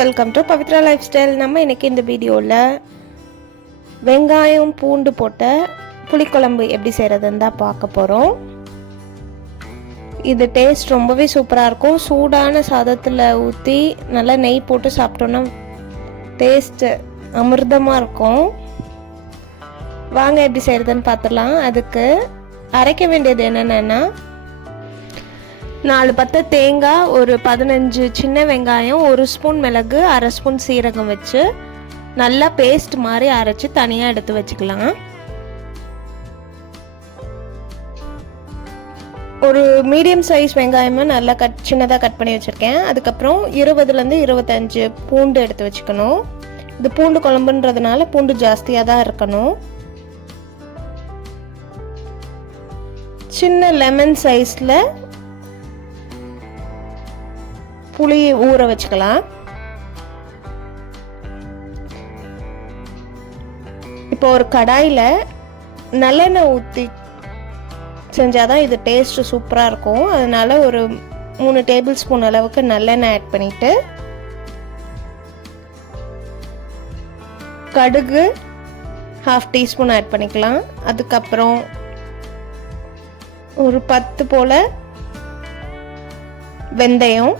Welcome to Pavithra life style. நம்ம இன்றைக்கி இந்த வீடியோவில் வெங்காயம் பூண்டு போட்ட புளிக்குழம்பு எப்படி செய்கிறதுன்னு தான் பார்க்க போகிறோம். இது டேஸ்ட் ரொம்பவே சூப்பராக இருக்கும். சூடான சாதத்தில் ஊற்றி நல்லா நெய் போட்டு சாப்பிட்டோன்னா டேஸ்ட்டு அமிர்தமாக இருக்கும். வாங்க எப்படி செய்கிறதுன்னு பார்த்துடலாம். அதுக்கு அரைக்க வேண்டியது என்னென்னா 4 பத்தை தேங்காய், ஒரு 15 சின்ன வெங்காயம், 1 ஸ்பூன் மிளகு, 1/2 ஸ்பூன் சீரகம் வச்சு நல்லா பேஸ்ட் மாதிரி அரைச்சி தனியாக எடுத்து வச்சுக்கலாம். ஒரு மீடியம் சைஸ் வெங்காயமாக நல்லா சின்னதாக கட் பண்ணி வச்சுருக்கேன். அதுக்கப்புறம் 20லேருந்து 25 பூண்டு எடுத்து வச்சுக்கணும். இது பூண்டு குழம்புன்றதுனால பூண்டு ஜாஸ்தியாக தான் இருக்கணும். சின்ன லெமன் சைஸில் புளி ஊற வச்சுக்கலாம். இப்போ ஒரு கடாயில் நல்லெண்ணெய் ஊற்றி செஞ்சாதான் இது டேஸ்ட்டு சூப்பராக இருக்கும். அதனால ஒரு 3 டேபிள் ஸ்பூன் அளவுக்கு நல்லெண்ணெய் ஆட் பண்ணிவிட்டு கடுகு 1/2 டீஸ்பூன் ஆட் பண்ணிக்கலாம். அதுக்கப்புறம் ஒரு 10 போல் வெந்தயம்.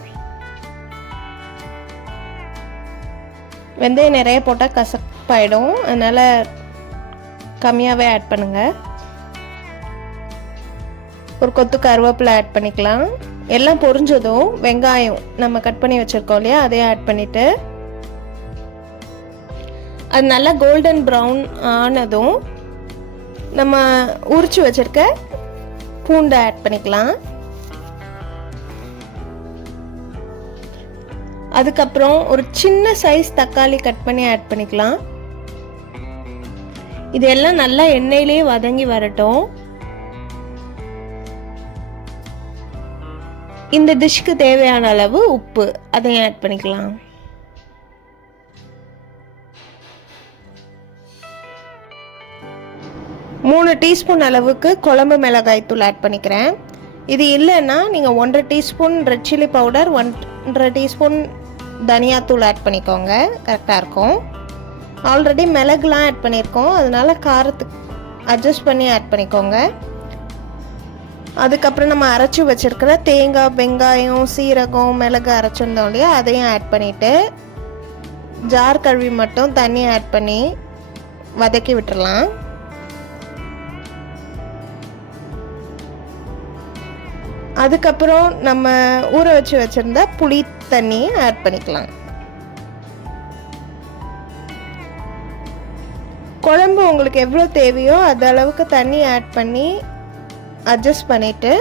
வெந்தயம் நிறைய போட்டால் கசப்பாயிடும், அதனால் கம்மியாகவே ஆட் பண்ணுங்கள். ஒரு கொத்து கருவேப்பிலை ஆட் பண்ணிக்கலாம். எல்லாம் பொரிஞ்சதும் வெங்காயம் நம்ம கட் பண்ணி வச்சுருக்கோம் இல்லையா, அதையும் ஆட் பண்ணிவிட்டு அது நல்லா கோல்டன் ப்ரௌன் ஆனதும் நம்ம உரிச்சு வச்சுருக்க பூண்டை ஆட் பண்ணிக்கலாம். அதுக்கப்புறம் ஒரு சின்ன சைஸ் தக்காளி கட் பண்ணி ஆட் பண்ணிக்கலாம். இதெல்லாம் நல்லா எண்ணெயிலேயே வதங்கி வரட்டும். இந்த டிஷ்க்கு தேவையான அளவு உப்பு அதையும் ஆட் பண்ணிக்கலாம். மூணு டீஸ்பூன் அளவுக்கு குழம்பு மிளகாய் தூள் ஆட் பண்ணிக்கிறேன். இது இல்லைன்னா நீங்கள் 1/2 teaspoon red chilli powder, 1/2 teaspoon தனியாத்தூள் ஆட் பண்ணிக்கோங்க, கரெக்டாக இருக்கும். ஆல்ரெடி மிளகுலாம் ஆட் பண்ணியிருக்கோம், அதனால காரத்துக்கு அட்ஜஸ்ட் பண்ணி ஆட் பண்ணிக்கோங்க. அதுக்கப்புறம் நம்ம அரைச்சி வச்சுருக்கிற தேங்காய், வெங்காயம், சீரகம், மிளகு அரைச்சிருந்தோம் இல்லையா, அதையும் ஆட் பண்ணிவிட்டு ஜார் கழுவி மட்டும் தண்ணி ஆட் பண்ணி வதக்கி விட்டுடலாம். அதுக்கப்புறம் நம்ம ஊற வச்சு வச்சுருந்த புளி தண்ணி ஆட் பண்ணிக்கலாம். குழம்பு உங்களுக்கு எவ்வளோ தேவையோ அது அளவுக்கு தண்ணி ஆட் பண்ணி அட்ஜஸ்ட் பண்ணிவிட்டு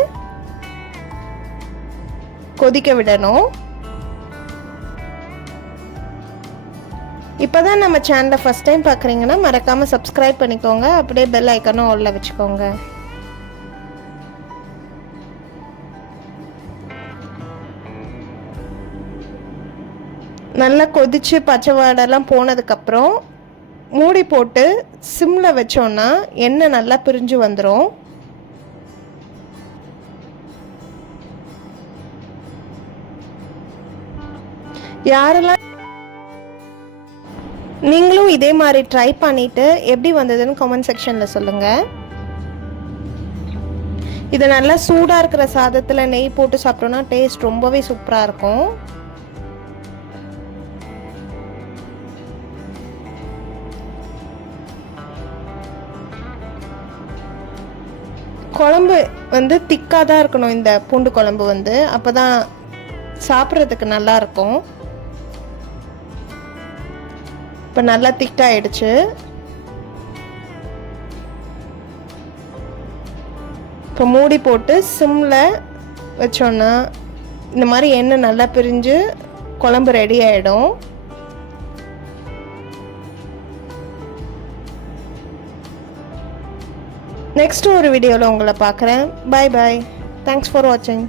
கொதிக்க விடணும். இப்போ தான் நம்ம சேனலை ஃபஸ்ட் டைம் பார்க்குறீங்கன்னா மறக்காமல் சப்ஸ்கிரைப் பண்ணிக்கோங்க. அப்படியே பெல் ஐக்கனும் ஆல்ல வச்சுக்கோங்க. நல்லா கொதித்து பச்சை வாடெல்லாம் போனதுக்கப்புறம் மூடி போட்டு சிம்மில் வச்சோன்னா எண்ணெய் நல்லா பிரிஞ்சு வந்துடும். யாரெல்லாம் நீங்களும் இதே மாதிரி ட்ரை பண்ணிவிட்டு எப்படி வந்ததுன்னு கமெண்ட் செக்ஷனில் சொல்லுங்கள். இது நல்லா சூடாக இருக்கிற சாதத்தில் நெய் போட்டு சாப்பிட்டோன்னா டேஸ்ட் ரொம்பவே சூப்பராக இருக்கும். குழம்பு திக்காக தான் இருக்கணும். இந்த பூண்டு குழம்பு அப்போ தான் சாப்பிட்றதுக்கு நல்லாயிருக்கும். இப்போ நல்லா திக்காயிடுச்சு. இப்போ மூடி போட்டு சிம்மில் வச்சோன்னா இந்த மாதிரி எண்ணெய் நல்லா பிரிஞ்சு குழம்பு ரெடி ஆகிடும். நெக்ஸ்ட் ஒரு வீடியோவில் உங்களை பார்க்குறேன். பாய் பாய். தேங்க்ஸ் ஃபார் வாட்சிங்.